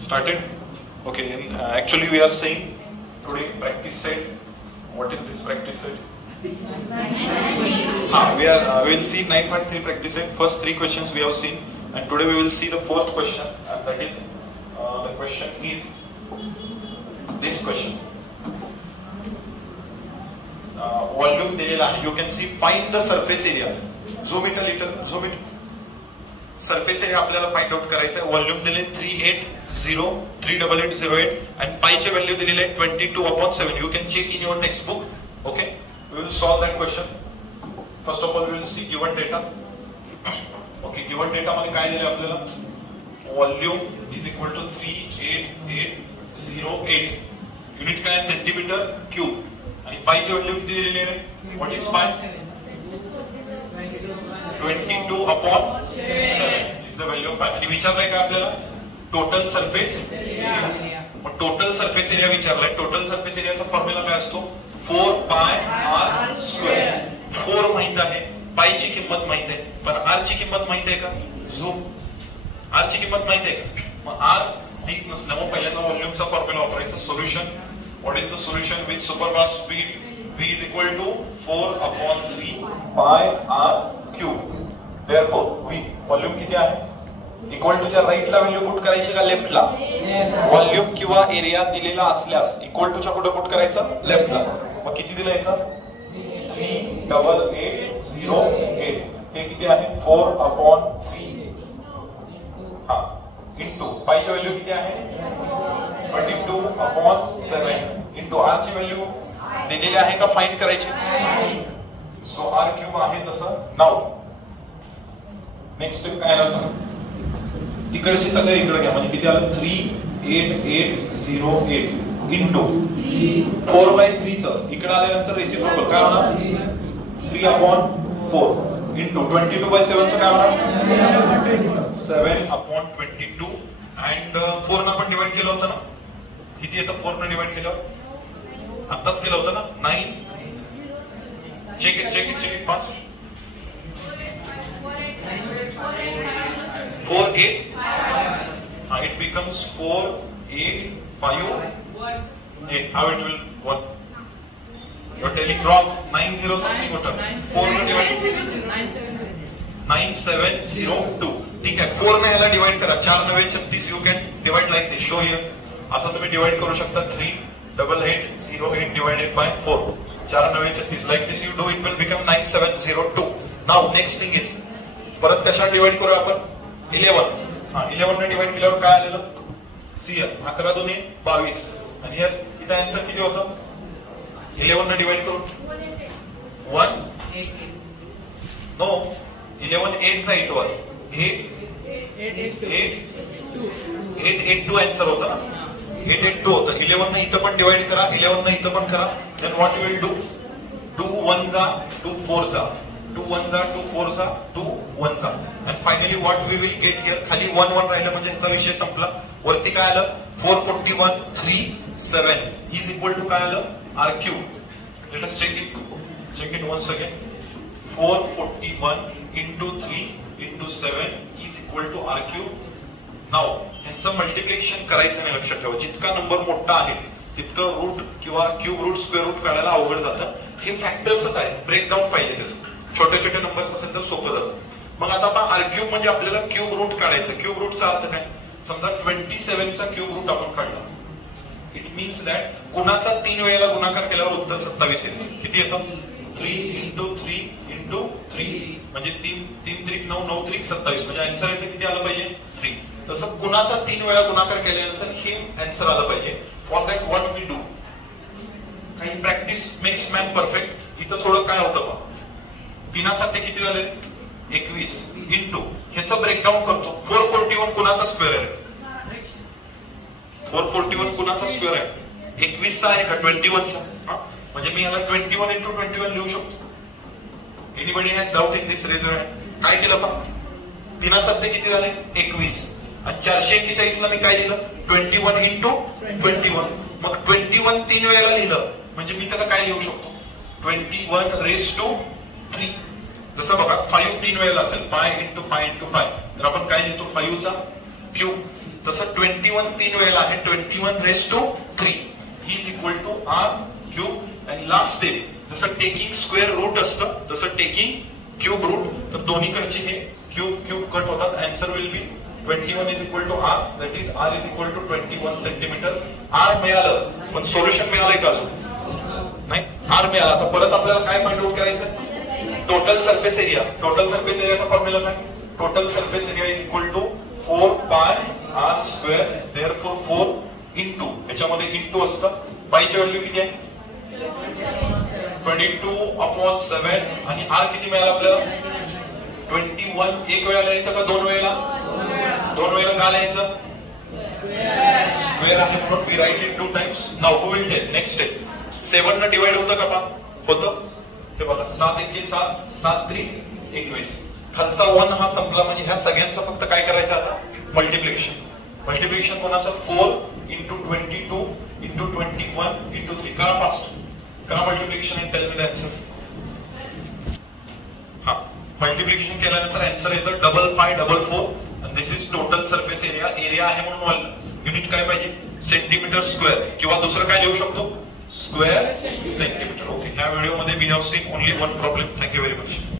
Started? Okay, actually we are saying today practice set. What is this practice set? We will see 9.3 practice set. First 3 questions we have seen, and today we will see the 4th question, and that is the question is this question. Volume दिलेला आहे. You can see find the surface area. Zoom it a little. Zoom it. Surface area आपल्याला find out करायचं आहे. Volume दिले 38808 and pi चे value दिलेले 22/7. You can check in your textbook. Okay, we will solve that question. First of all we will see given data. Okay, given data मध्ये काय दिले आपल्याला? Volume is equal to 38808. Unit काय centimetre cube आणि पाई चे value किती दिलेले आहे? What is pi? 22/7 is the value of pi. आणि विचारलंय का आपल्याला टोटल सरफेस एरिया. मग टोटल सरफेस एरिया विचारलाय. टोटल सरफेस एरियाचा फॉर्म्युला काय असतो? 4πr². 4 माहित आहे, पाई ची किंमत माहित आहे, पण r ची किंमत माहित आहे का? झूम. r ची किंमत माहित आहे का? मग r माहित नसल्यामुळे पहिल्यांदा व्हॉल्यूमचा फॉर्म्युला वापरायचा. Solution. What is the solution with superfast speed? v is equal to 4/3πr³. Therefore v volume किती आहे? इक्वल टू च्या राईटला व्हॅल्यू पुट करायची का लेफ्टला? व्हॉल्यूम किंवा एरिया दिलेला असल्यास इक्वल टू च्या कुठे पुट करायचं? लेफ्टला. मग किती दिलं इथं? 38808. हे किती आहे? 4/3 इंटू पाईची व्हॅल्यू किती आहे? 22/7 इंटू r ची व्हॅल्यू दिलेली आहे का फाइंड करायची? सो r³ आहे तसं. नाउ नेक्स्ट स्टेप काय असं? तिकडची सगळे इकडे घ्या. म्हणजे किती आलं? 38808 इंटू 4/3 च इकडे आल्यानंतर रेसिप्रोकल काय होणार? 3/4 इंटू 22/7 च काय होणार? 7/22 अँड 4 न पण डिवाइड केलं होतं ना? किती येतं 4 न डिवाइड केलं? आताच केलं होतं ना? 9. Check it fast. 48. It becomes 485. How it will work? You're telling wrong. 90 something होतं. 4 ने डिवाइड 9702. ठीक आहे. 4 ने ह्याला डिवाइड करा. 4 9 36. You can divide like this. Show here. असं तुम्ही डिवाइड करू शकता. 38808 divided by 4. 4 9 36. Like this you do. It will become 9702. Now next thing is परत कशाने डिवाइड करू आपण? 11. 11 ने डिवाइड केल्यावर काय आलेलं? सी 11 2 22. आणि यार इथं आन्सर किती होतं? 11 ने डिवाइड करून 1 नो 11 8 चा इट वाज 882 आन्सर होता ना? 882 होतं. 11 ने इथं पण डिवाइड करा, 11 ने इथं पण करा. Then what you will do? 2 1 जा 2 4 जा 2 1 जा 2 4 जा 2 1 जा. And finally what we will get here? खाली 1 1 राहिलं म्हणजे ह्याचा विषय संपला. वरती काय आलं? 44137 is equal to काय आलं? r³. Let us check it once again. 441 into 3 into 7 is equal to r³. Now ह्यांचं मल्टिप्लिकेशन करायचं नाही. लक्षात ठेवा, जितका नंबर मोठा आहे तितकं रूट किंवा क्यूब रूट स्क्वेअर रूट काढायला अवघड जातं. हे फॅक्टर्सच आहेत. ब्रेकडाऊन पाहिजे त्याचं. छोटे छोटे नंबर्स असेल तर सोपं जातं. मग आता आपण r³ म्हणजे आपल्याला क्यूब रूट काढायचं. क्यूब रूटचा अर्थ काय? समजा 27 चा क्यूब रूट आपण काढला. इट मीन्स दॅट कुणाचा 3 वेळेला गुणाकार केल्यावर उत्तर 27 येतं. किती येतं? 3 into 3 into 3 म्हणजे 3 3 9 9 3 27. म्हणजे आन्सर याचं किती आलं पाहिजे? 3. तसं कुणाचा 3 वेळा गुणाकार केल्यानंतर हे आन्सर आलं पाहिजे. For that what we do? काही प्रॅक्टिस मेक्स मॅन परफेक्ट. इथं थोडं काय होतं पहा. 3 साठी किती झाले? 21 इंटू ह्याचं ब्रेकडाऊन करतो. 441 कुणाचा स्क्वेअर आहे? 441 कुणाचा स्क्वेअर आहे? 21 चा आहे का 21 चा? म्हणजे मी याला 21 into 21 लिहू शकतो. Anybody has doubt in this? Raise your hand. काय केलं पहा? 3 साठी किती झाले? 21 आणि 441 ला मी काय लिहिलं? 21 into 21. मग 21 3 वेळेला लिहिलं म्हणजे मी त्याला काय लिहू शकतो? 21⁻3. जसं बघा 5 3 वेळेला असेल 5 into 5 into 5 तर आपण काय लिहितो? 5 चा क्यूब. तसं 21 3 वेळेला आहे 21 raise to 3 is equal to R cube. आणि लास्ट स्टेप जसं टेकिंग स्क्वेअर रूट असतं तसं टेकिंग क्यूब रूट. तर दोन्हीकडचे हे क्यूब क्यूब कट होतात. Answer will be 21 is equal to R, that is R is equal to 21 centimetre. R मिळालं पण सोल्युशन मिळालंय का अजून नाही. आर मिळाला. आता परत आपल्याला काय फाइंड आउट करायचं, total surface area. Total surface एरियाचा फॉर्म्युला काय, total surface area is equal to 4 pi R square. Therefore 4 into, याच्यामध्ये इंटू असतं, पायची व्हॅल्यू किती आहे 22/7 आणि आर किती मिळाला आपल्याला 21. एक वेळा लिहायचं का दोन वेळेला, दोन वेळेला का लिहायचं, स्क्वेअर आहे म्हणून we write it 2 times. Now who will take next step. 7 न डिवाइड होतं का पा, होतं. हे बघा 7 1 7 7 3 21. खालचा 1 हा संपला म्हणजे ह्या सगळ्यांचं फक्त काय करायचं आता, मल्टिप्लिकेशन. मल्टिप्लिकेशन कोणाचं 4 इंटू 22 इंटू 21 इंटू 3. करा फास्ट, करा मल्टिप्लिकेशन आणि टेल मी द आन्सर. हा मल्टिप्लिकेशन केल्यानंतर आन्सर येतं 5544. आणि this is total surface area. Area आहे म्हणून युनिट काय पाहिजे, सेंटीमीटर स्क्वेअर, किंवा दुसरं काय लिहू शकतो, स्क्वेअर सेंटीमीटर. ओके, ह्या व्हिडिओमध्ये we have seen only one problem. Thank you very much.